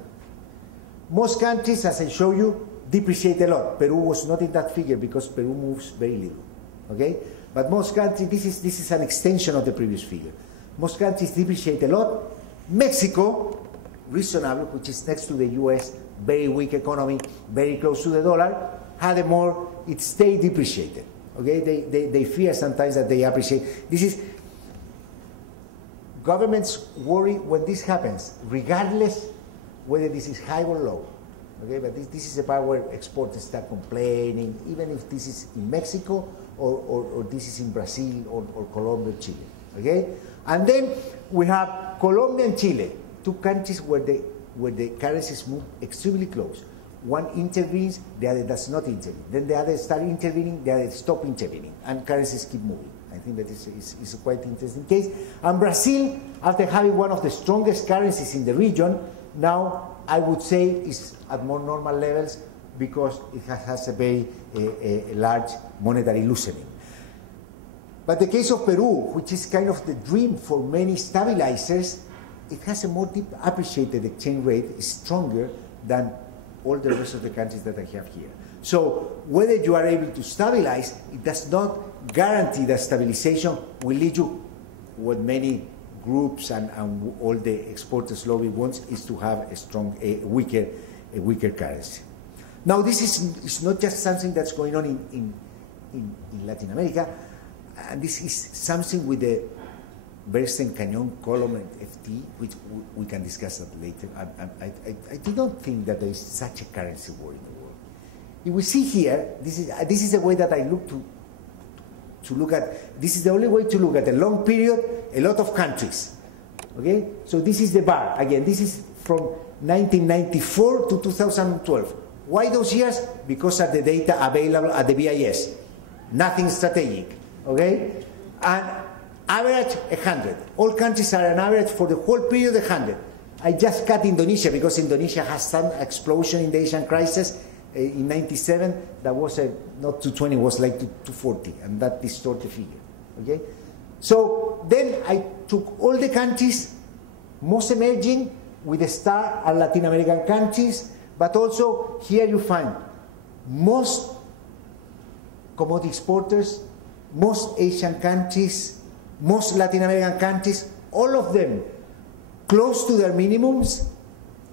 Most countries, as I show you, depreciate a lot. Peru was not in that figure because Peru moves very little, okay? But most countries, this is an extension of the previous figure. Most countries depreciate a lot. Mexico, reasonable, which is next to the US, very weak economy, very close to the dollar, had it stayed depreciated, okay? They fear sometimes that they appreciate. This is, governments worry when this happens, regardless whether this is high or low. Okay, but this is a part where exporters start complaining, even if this is in Mexico or this is in Brazil or Colombia or Chile. Okay, and then we have Colombia and Chile, two countries where the currencies move extremely close. One intervenes, the other does not intervene. Then the other start intervening, the other stop intervening, and currencies keep moving. I think that is a quite interesting case. And Brazil, after having one of the strongest currencies in the region, now I would say is at more normal levels because it has a very large monetary loosening. But the case of Peru, which is kind of the dream for many stabilizers, it has a more deep appreciated exchange rate, is stronger than all the rest of the countries that I have here. So whether you are able to stabilize, it does not guarantee that stabilization will lead you what many groups and all the exporters lobby wants is to have a weaker currency. Now this is not just something that's going on in Latin America, and this is something with the Bernstein Canyon column and FT, which we can discuss that later. I do not think that there is such a currency war in the world. If we see here, this is the way that I look to look at, this is the only way to look at a long period, a lot of countries. Okay? So this is the bar. Again, this is from 1994 to 2012. Why those years? Because of the data available at the BIS. Nothing strategic. Okay? average 100. All countries are an average for the whole period 100. I just cut Indonesia because Indonesia has some explosion in the Asian crisis. In 97, that was not 220, it was like 240, and that distorted the figure. Okay? So then I took all the countries, most emerging, with a star are Latin American countries, but also here you find most commodity exporters, most Asian countries, most Latin American countries, all of them close to their minimums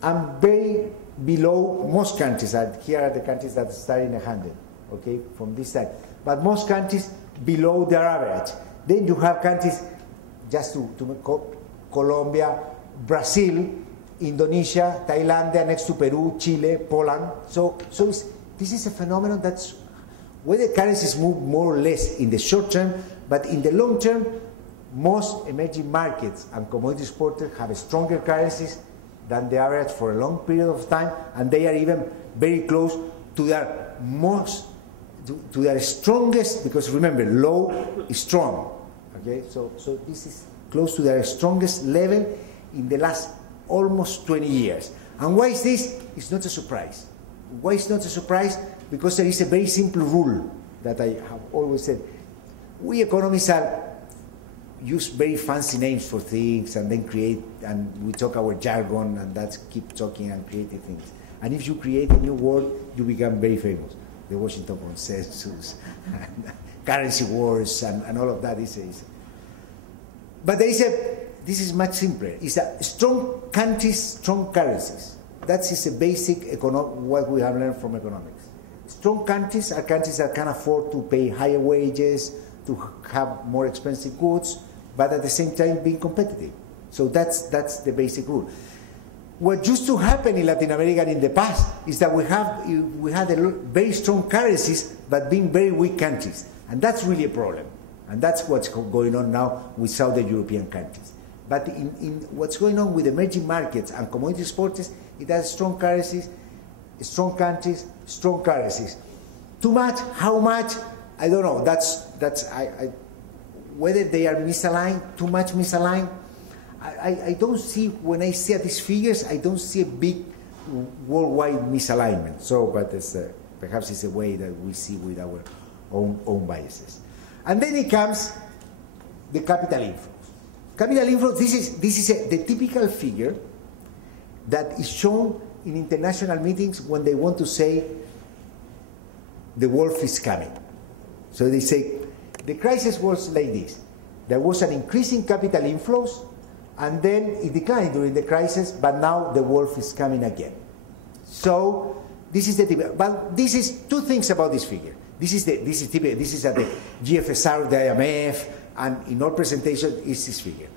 and very below most countries. Here are the countries that start in 100, okay, from this side. But most countries below their average. Then you have countries, just to Colombia, Brazil, Indonesia, Thailand, next to Peru, Chile, Poland. So this is a phenomenon that's where the currencies move more or less in the short term, but in the long term, most emerging markets and commodity exporters have stronger currencies than the average for a long period of time, and they are even very close to their to their strongest, because remember, low is strong. Okay, so this is close to their strongest level in the last almost 20 years. And why is this? It's not a surprise. Why it's not a surprise? Because there is a very simple rule that I have always said. We economists use very fancy names for things and then create, and we talk our jargon, and that's keep talking and creating things. And if you create a new word, you become very famous. The Washington Consensus, and currency wars, and all of that is but there is this is much simpler. It's a strong countries, strong currencies. That is a basic what we have learned from economics. Strong countries are countries that can afford to pay higher wages, to have more expensive goods, but at the same time being competitive. So that's the basic rule. What used to happen in Latin America in the past is that we had very strong currencies, but being very weak countries. And that's really a problem. And that's what's going on now with Southern European countries. But in what's going on with emerging markets and commodity exporters, it has strong currencies, strong countries, strong currencies. Too much? How much? I don't know. Whether they are misaligned, too much misaligned. I don't see, when I see these figures, I don't see a big worldwide misalignment. So, but perhaps it's a way that we see with our own biases. And then it comes the capital inflows. Capital inflows, this is the typical figure that is shown in international meetings when they want to say the wolf is coming. So they say, the crisis was like this. There was an increase in capital inflows, and then it declined during the crisis, but now the wolf is coming again. So this is the typical. But this is two things about this figure. This is at the GFSR, the IMF, and in our presentation is this figure.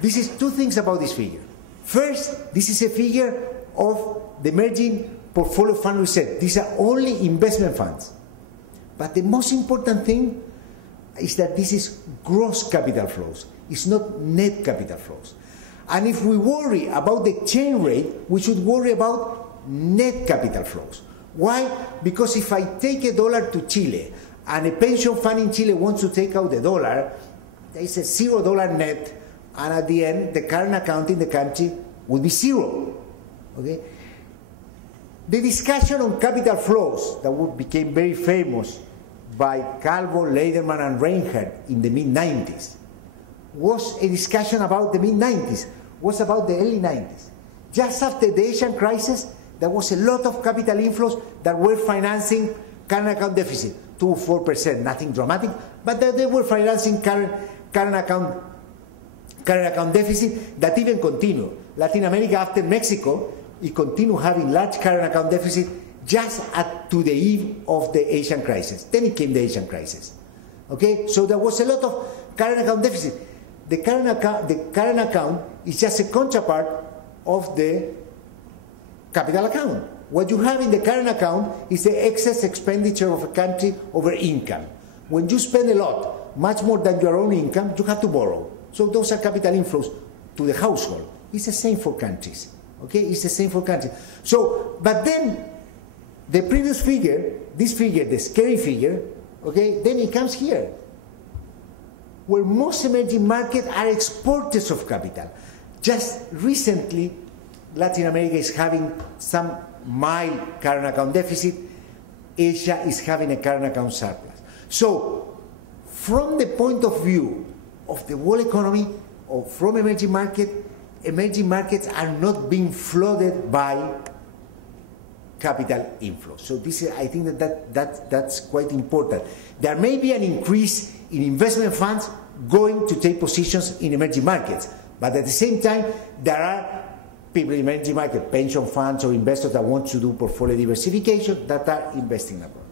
This is two things about this figure. First, this is a figure of the emerging portfolio fund reserve. These are only investment funds. But the most important thing is that this is gross capital flows. It's not net capital flows. And if we worry about the exchange rate, we should worry about net capital flows. Why? Because if I take a dollar to Chile and a pension fund in Chile wants to take out the dollar, there is a $0 net, and at the end, the current account in the country will be zero. Okay? The discussion on capital flows that became very famous by Calvo, Lederman, and Reinhardt in the mid-90s was a discussion about the mid-90s, was about the early 90s. Just after the Asian crisis, there was a lot of capital inflows that were financing current account deficit, 2-4%, nothing dramatic, but that they were financing current account deficit that even continued. Latin America, after Mexico, it continued having large current account deficit just to the eve of the Asian crisis. Then it came the Asian crisis. Okay, so there was a lot of current account deficit. The current account is just a counterpart of the capital account. What you have in the current account is the excess expenditure of a country over income. When you spend a lot, much more than your own income, you have to borrow. So those are capital inflows to the household. It's the same for countries. Okay, it's the same for countries. So, but then the previous figure, this figure, the scary figure, okay, then it comes here. where most emerging markets are exporters of capital. Just recently, Latin America is having some mild current account deficit. Asia is having a current account surplus. So, from the point of view of the world economy or from emerging markets are not being flooded by capital inflows. So this is, I think that's quite important. There may be an increase in investment funds going to take positions in emerging markets, but at the same time, there are people in emerging markets, pension funds or investors that want to do portfolio diversification that are investing abroad.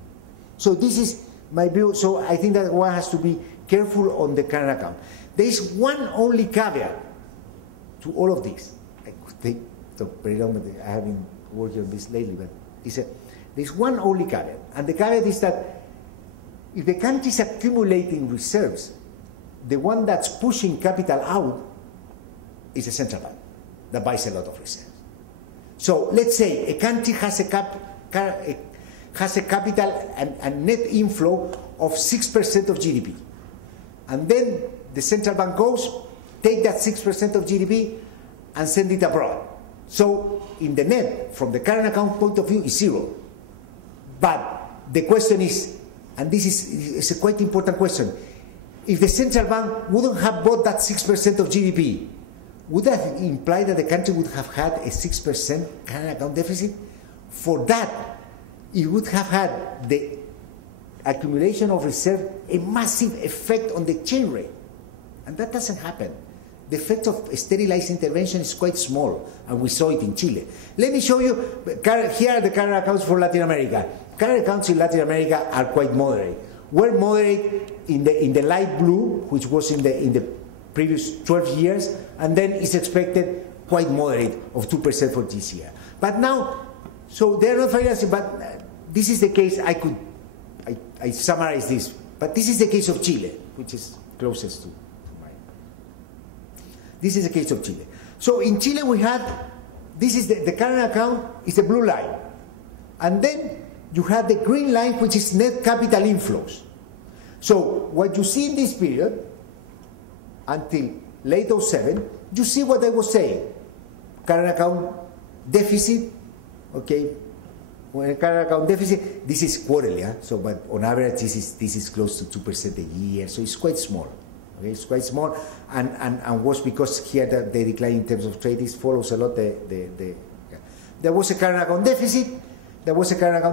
So this is my view. So I think that one has to be careful on the current account. There is one only caveat to all of this. I could take the predominant, I have been working on this lately, but there's one only caveat. And the caveat is that if the country is accumulating reserves, the one that's pushing capital out is the central bank that buys a lot of reserves. So let's say a country has a capital and net inflow of 6% of GDP. And then the central bank goes, take that 6% of GDP and send it abroad. So in the net, from the current account point of view, is zero. But the question is, and this is a quite important question, if the central bank wouldn't have bought that 6% of GDP, would that imply that the country would have had a 6% current account deficit? For that, it would have had the accumulation of reserve a massive effect on the exchange rate. And that doesn't happen. The effect of sterilized intervention is quite small, and we saw it in Chile. Let me show you, here are the current accounts for Latin America. Current accounts in Latin America are quite moderate. We're moderate in the light blue, which was in the previous 12 years, and then it's expected quite moderate of 2% for this year. But now, so they're not financing, but this is the case, I summarize this, but this is the case of Chile, which is closest to mine. This is the case of Chile. So in Chile we had, this is the current account is the blue line. And then you have the green line, which is net capital inflows. So what you see in this period, until late 07, you see what I was saying. Current account deficit, okay, when a current account deficit, this is quarterly, so but on average this is close to 2% a year, so it's quite small. Okay, it's quite small, and was because here the decline in terms of trade follows a lot there was a current account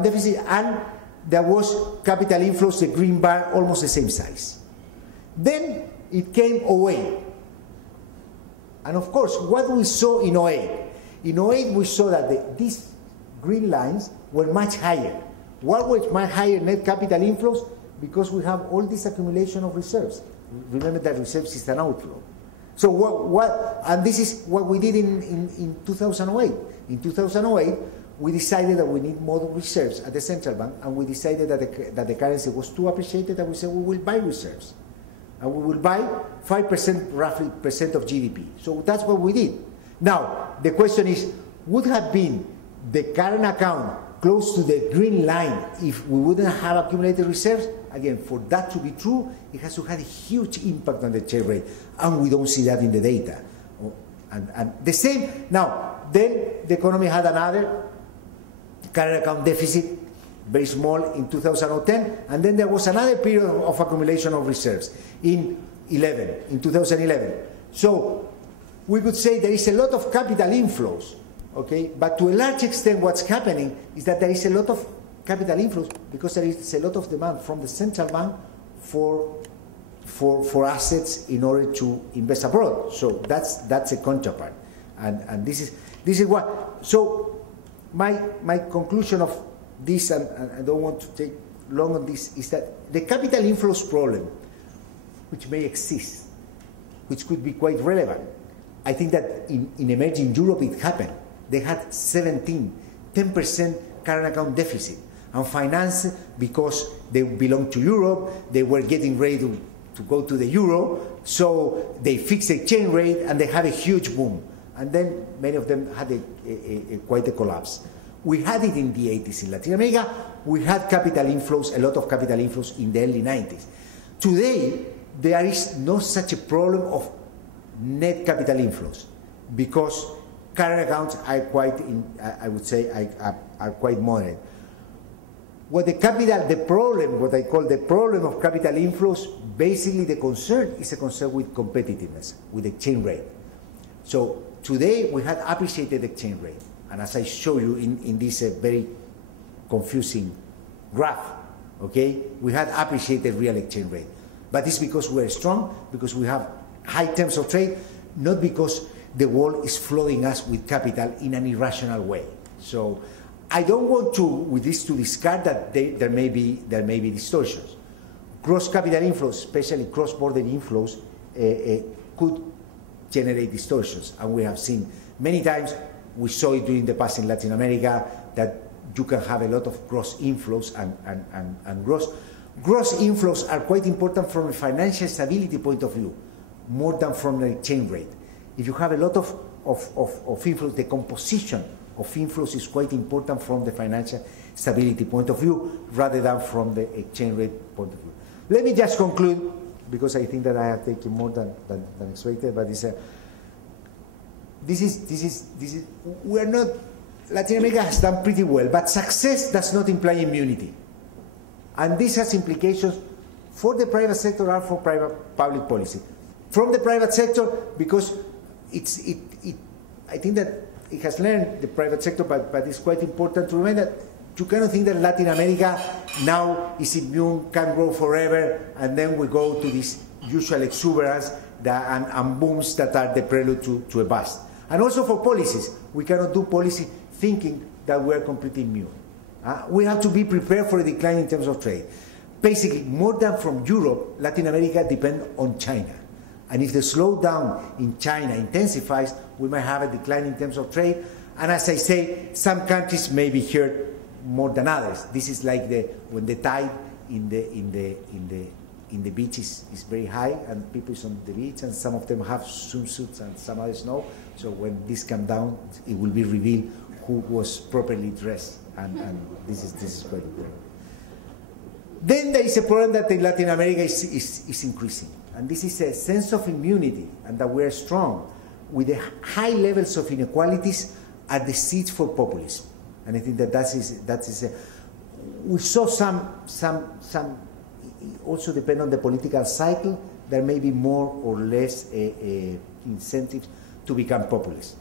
deficit, and there was capital inflows, the green bar, almost the same size. Then it came 08. And of course, what we saw in 08 we saw that these green lines were much higher. What was much higher net capital inflows? Because we have all this accumulation of reserves. Remember that reserves is an outflow. So and this is what we did in 2008. In 2008, we decided that we need more reserves at the central bank, and we decided that the currency was too appreciated, and we said we will buy reserves. And we will buy 5% roughly percent of GDP. So that's what we did. Now, the question is, would have been the current account close to the green line if we wouldn't have accumulated reserves? Again, for that to be true, it has to have a huge impact on the exchange rate, and we don't see that in the data. And the same, now, then the economy had another current account deficit, very small in 2010, and then there was another period of accumulation of reserves in 2011. So we could say there is a lot of capital inflows, okay? But to a large extent what's happening is that there is a lot of capital inflows because there is a lot of demand from the central bank for assets in order to invest abroad. So that's a counterpart. And this is what, so my conclusion of this, and I don't want to take long on this, is that the capital inflows problem, which may exist, which could be quite relevant, I think that in emerging Europe it happened. They had 10% current account deficit, and finance, because they belong to Europe, they were getting ready to go to the euro, so they fixed the exchange rate and they had a huge boom. And then many of them had quite a collapse. We had it in the 80s in Latin America. We had capital inflows, a lot of capital inflows in the early 90s. Today, there is no such a problem of net capital inflows because current accounts are quite, I would say, are quite moderate. What I call the problem of capital inflows, basically the concern is a concern with competitiveness, with exchange rate. So today we had appreciated exchange rate, and as I show you in this very confusing graph, okay, we had appreciated real exchange rate. But it's because we're strong, because we have high terms of trade, not because the world is flooding us with capital in an irrational way. So I don't want to, with this, to discard that there may be distortions. Gross capital inflows, especially cross-border inflows, could generate distortions, and we have seen many times. We saw it during the past in Latin America that you can have a lot of gross inflows and gross inflows are quite important from a financial stability point of view, more than from the exchange rate. If you have a lot of inflows, the composition of inflows is quite important from the financial stability point of view rather than from the exchange rate point of view. Let me just conclude, because I think that I have taken more than expected, but we're not, Latin America has done pretty well, but success does not imply immunity. And this has implications for the private sector and for public policy. From the private sector, because I think that it has learned, the private sector, but it's quite important to remember that you cannot think that Latin America now is immune, can grow forever, and then we go to this usual exuberance and booms that are the prelude to a bust. And also for policies, we cannot do policy thinking that we are completely immune. We have to be prepared for a decline in terms of trade. Basically, more than from Europe, Latin America depends on China. And if the slowdown in China intensifies, we might have a decline in terms of trade. And as I say, some countries may be hurt more than others. This is like when the tide in the beach is very high and people is on the beach, and some of them have swimsuits and some others no. So when this comes down, it will be revealed who was properly dressed, and this is quite important. Then there is a problem that in Latin America is increasing, and this is a sense of immunity and that we are strong with the high levels of inequalities at the seeds for populism. And I think that we saw some also depend on the political cycle. There may be more or less incentives to become populist.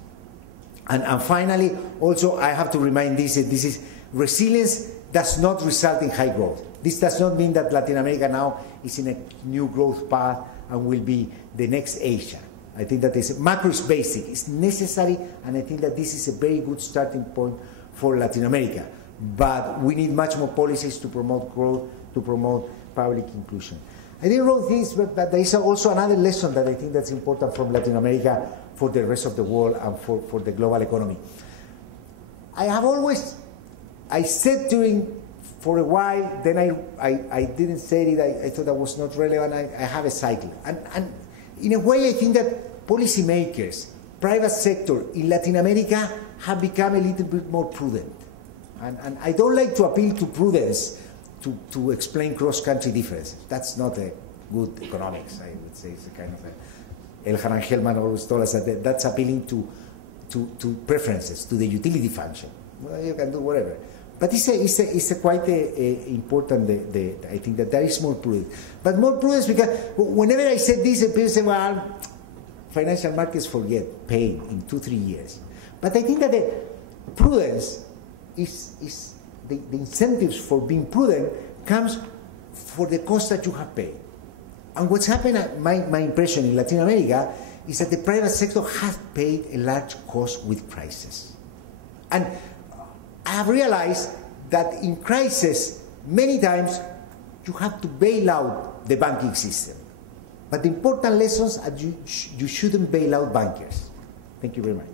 And finally, also I have to remind this is resilience does not result in high growth. This does not mean that Latin America now is in a new growth path and will be the next Asia. I think that macro is basic, it's necessary, and I think that this is a very good starting point for Latin America. But we need much more policies to promote growth, to promote public inclusion. I didn't write this, but there is also another lesson that I think that's important from Latin America for the rest of the world and for the global economy. I said for a while, then I didn't say it, I thought that was not relevant, I have a cycle. And in a way, I think that policymakers, private sector in Latin America have become a little bit more prudent. And I don't like to appeal to prudence to explain cross-country differences. That's not a good economics, I would say. It's a kind of Elhanan Hellman always told us that that's appealing to preferences, to the utility function. Well, you can do whatever. But it's a quite important, I think that there is more prudence. But more prudence because whenever I said this, people say, well, financial markets forget pain in 2-3 years. But I think that the prudence is the incentives for being prudent comes for the cost that you have paid. And what's happened, my impression in Latin America, is that the private sector has paid a large cost with crisis. And I have realized that in crisis, many times, you have to bail out the banking system. But the important lessons are you shouldn't bail out bankers. Thank you very much.